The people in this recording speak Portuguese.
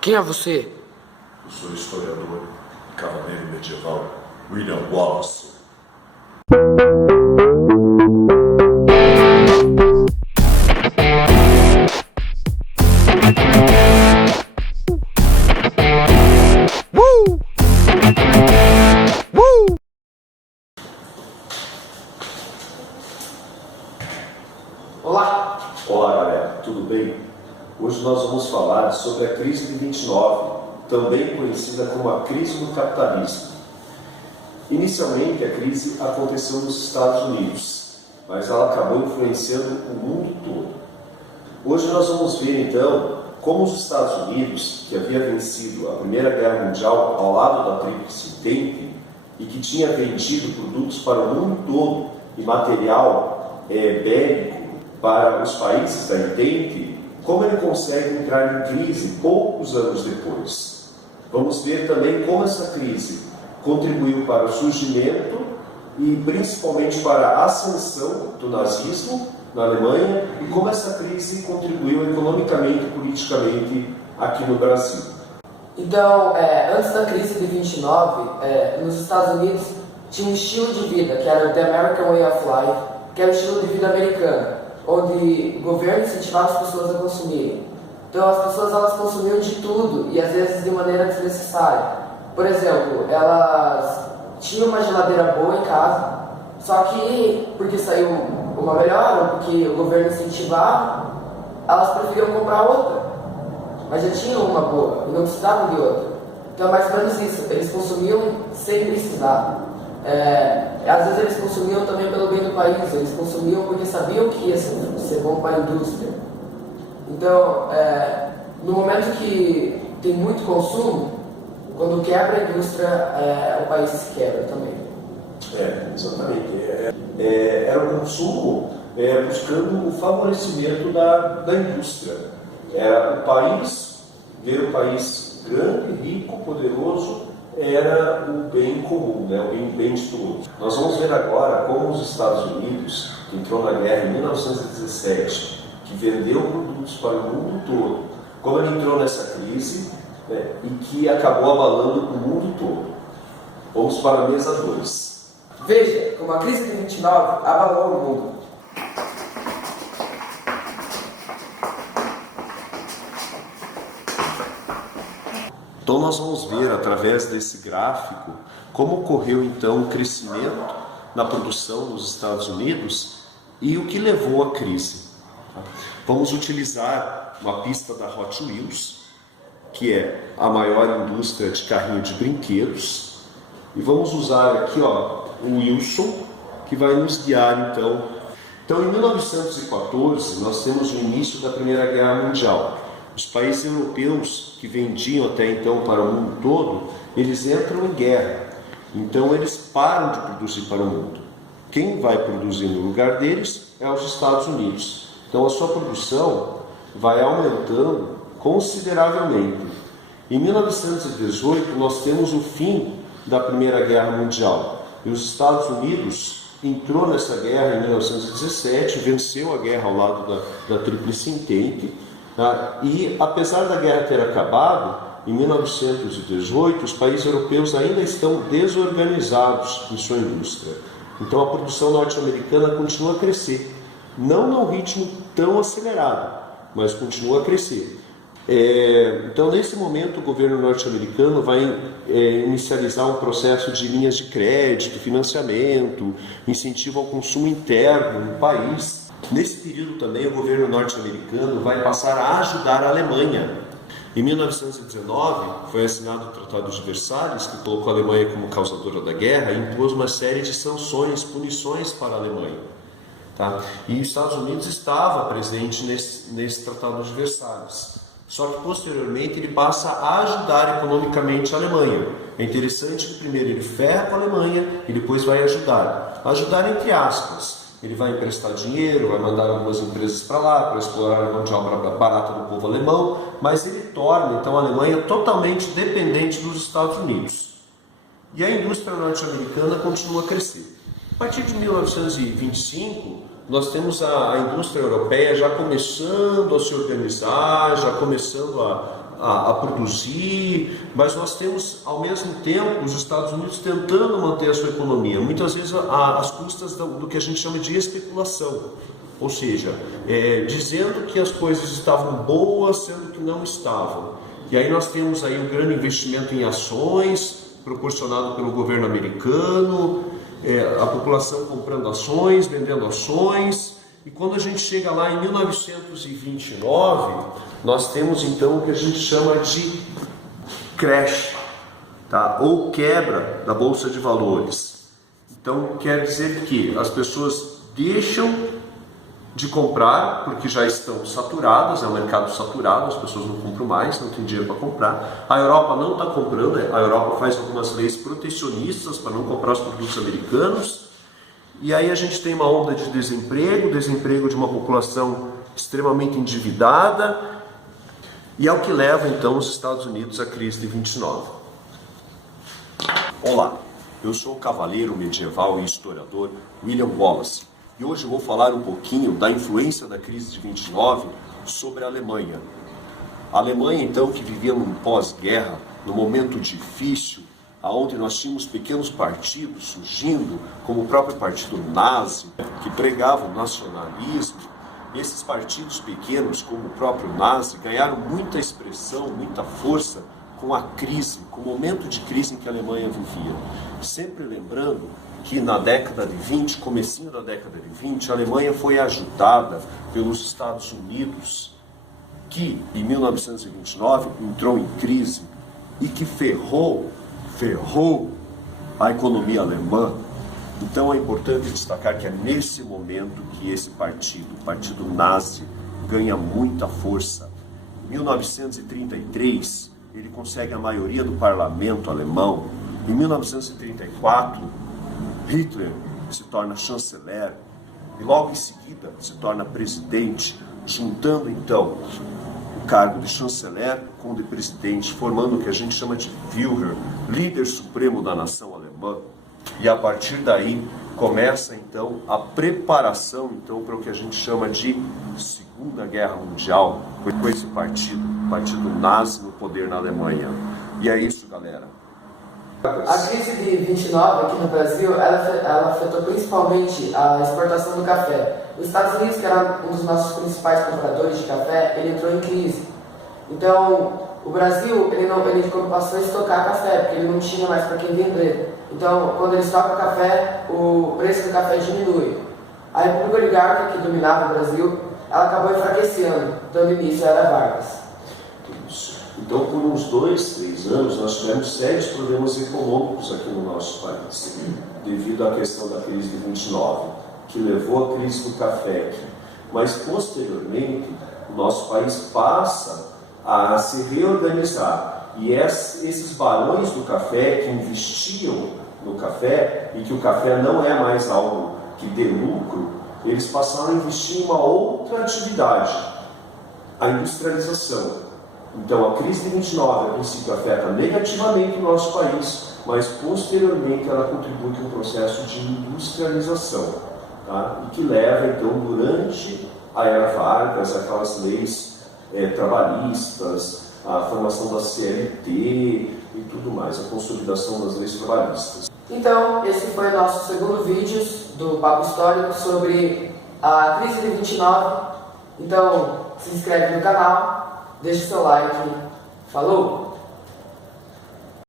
Quem é você? Eu sou historiador e cavaleiro medieval William Wallace. Olá! Olá galera, tudo bem? Hoje nós vamos falar sobre a crise de 29, também conhecida como a crise do capitalismo. Inicialmente a crise aconteceu nos Estados Unidos, mas ela acabou influenciando o mundo todo. Hoje nós vamos ver então como os Estados Unidos, que havia vencido a Primeira Guerra Mundial ao lado da Tríplice Entente e que tinha vendido produtos para o mundo todo e material bélico para os países da Entente, como ele consegue entrar em crise poucos anos depois. Vamos ver também como essa crise contribuiu para o surgimento e principalmente para a ascensão do nazismo na Alemanha e como essa crise contribuiu economicamente e politicamente aqui no Brasil. Então, antes da crise de 29, nos Estados Unidos tinha um estilo de vida, que era o The American Way of Life, que era o estilo de vida americano, onde o governo incentivava as pessoas a consumirem. Então as pessoas elas consumiam de tudo e às vezes de maneira desnecessária. Por exemplo, elas tinham uma geladeira boa em casa, só que porque saiu uma melhor ou porque o governo incentivava, elas preferiam comprar outra. Mas já tinham uma boa e não precisavam de outra. Então é mais ou menos isso, eles consumiam sem precisar. Às vezes eles consumiam também pelo bem do país, eles consumiam porque sabiam que ia ser bom para a indústria. Então, no momento que tem muito consumo, quando quebra a indústria, o país se quebra também. Exatamente. Era o consumo buscando o favorecimento da indústria. Era o país, ver o país grande, rico, poderoso, era o bem comum, o bem de todos. Nós vamos ver agora como os Estados Unidos, que entrou na guerra em 1917, que vendeu produtos para o mundo todo, como ele entrou nessa crise e que acabou abalando o mundo todo. Vamos para a mesa 2. Veja como a crise de 29 abalou o mundo. Então nós vamos ver através desse gráfico como ocorreu então o crescimento na produção nos Estados Unidos e o que levou à crise. Vamos utilizar uma pista da Hot Wheels, que é a maior indústria de carrinho de brinquedos, e vamos usar aqui o Wilson, que vai nos guiar então. Então em 1914 nós temos o início da Primeira Guerra Mundial. Os países europeus que vendiam até então para o mundo todo, eles entram em guerra. Então eles param de produzir para o mundo. Quem vai produzir no lugar deles é os Estados Unidos. Então a sua produção vai aumentando consideravelmente. Em 1918 nós temos o fim da Primeira Guerra Mundial. E os Estados Unidos entrou nessa guerra em 1917, venceu a guerra ao lado da Tríplice Entente. E apesar da guerra ter acabado, em 1918, os países europeus ainda estão desorganizados em sua indústria. Então a produção norte-americana continua a crescer, não num ritmo tão acelerado, mas continua a crescer. Então nesse momento o governo norte-americano vai inicializar um processo de linhas de crédito, financiamento, incentivo ao consumo interno no país. Nesse período também o governo norte-americano vai passar a ajudar a Alemanha. Em 1919 foi assinado o Tratado de Versalhes, que colocou a Alemanha como causadora da guerra e impôs uma série de sanções, punições para a Alemanha. E os Estados Unidos estava presente nesse Tratado de Versalhes. Só que posteriormente ele passa a ajudar economicamente a Alemanha. É interessante que primeiro ele ferra com a Alemanha e depois vai ajudar. Ajudar entre aspas. Ele vai emprestar dinheiro, vai mandar algumas empresas para lá, para explorar a mão de obra barata do povo alemão, mas ele torna então a Alemanha totalmente dependente dos Estados Unidos. E a indústria norte-americana continua a crescer. A partir de 1925, nós temos a indústria europeia já começando a se organizar, já começando a produzir, mas nós temos ao mesmo tempo os Estados Unidos tentando manter a sua economia, muitas vezes às custas do que a gente chama de especulação, ou seja, dizendo que as coisas estavam boas, sendo que não estavam. E aí nós temos aí um grande investimento em ações, proporcionado pelo governo americano, a população comprando ações, vendendo ações. E quando a gente chega lá em 1929, nós temos então o que a gente chama de crash, tá? Ou quebra da Bolsa de Valores. Então quer dizer que as pessoas deixam de comprar porque já estão saturadas, é um mercado saturado, as pessoas não compram mais, não tem dinheiro para comprar. A Europa não está comprando, a Europa faz algumas leis protecionistas para não comprar os produtos americanos. E aí a gente tem uma onda de desemprego de uma população extremamente endividada, e é o que leva então os Estados Unidos à crise de 29. Olá, eu sou o cavaleiro medieval e historiador William Wallace, e hoje eu vou falar um pouquinho da influência da crise de 29 sobre a Alemanha. A Alemanha então, que vivia num pós-guerra, num momento difícil, onde nós tínhamos pequenos partidos surgindo, como o próprio partido nazi, que pregava o nacionalismo. Esses partidos pequenos, como o próprio nazi, ganharam muita expressão, muita força com a crise, com o momento de crise em que a Alemanha vivia. Sempre lembrando que na década de 20, comecinho da década de 20, a Alemanha foi ajudada pelos Estados Unidos, que em 1929 entrou em crise e que ferrou a economia alemã. Então é importante destacar que é nesse momento que esse partido, o partido nazi, ganha muita força. Em 1933, ele consegue a maioria do parlamento alemão. Em 1934, Hitler se torna chanceler e logo em seguida se torna presidente, juntando então o cargo de chanceler com o de presidente, formando o que a gente chama de Führer, líder supremo da nação alemã. E a partir daí começa então a preparação então para o que a gente chama de Segunda Guerra Mundial, com esse partido nazi no poder na Alemanha. E é isso, galera. A crise de 29 aqui no Brasil, ela afetou principalmente a exportação do café. Os Estados Unidos, que era um dos nossos principais compradores de café, ele entrou em crise. Então, o Brasil, ele passou a estocar café, porque ele não tinha mais para quem vender. Então, quando ele estoca café, o preço do café diminui. A República Oligárquica, que dominava o Brasil, ela acabou enfraquecendo, dando início à Era Vargas. Então, por uns 2, 3 anos, nós tivemos sérios problemas econômicos aqui no nosso país, devido à questão da crise de 29, que levou à crise do café. Mas, posteriormente, o nosso país passa a se reorganizar. E esses barões do café que investiam no café, e que o café não é mais algo que dê lucro, eles passaram a investir em uma outra atividade, a industrialização. Então, a crise de 29, a princípio, afeta negativamente o nosso país, mas posteriormente ela contribui para um processo de industrialização, tá? E que leva, então, durante a Era Vargas, aquelas leis trabalhistas, a formação da CLT e tudo mais, a consolidação das leis trabalhistas. Então, esse foi o nosso segundo vídeo do Papo Histórico sobre a crise de 29. Então, se inscreve no canal, deixa o seu like. Falou!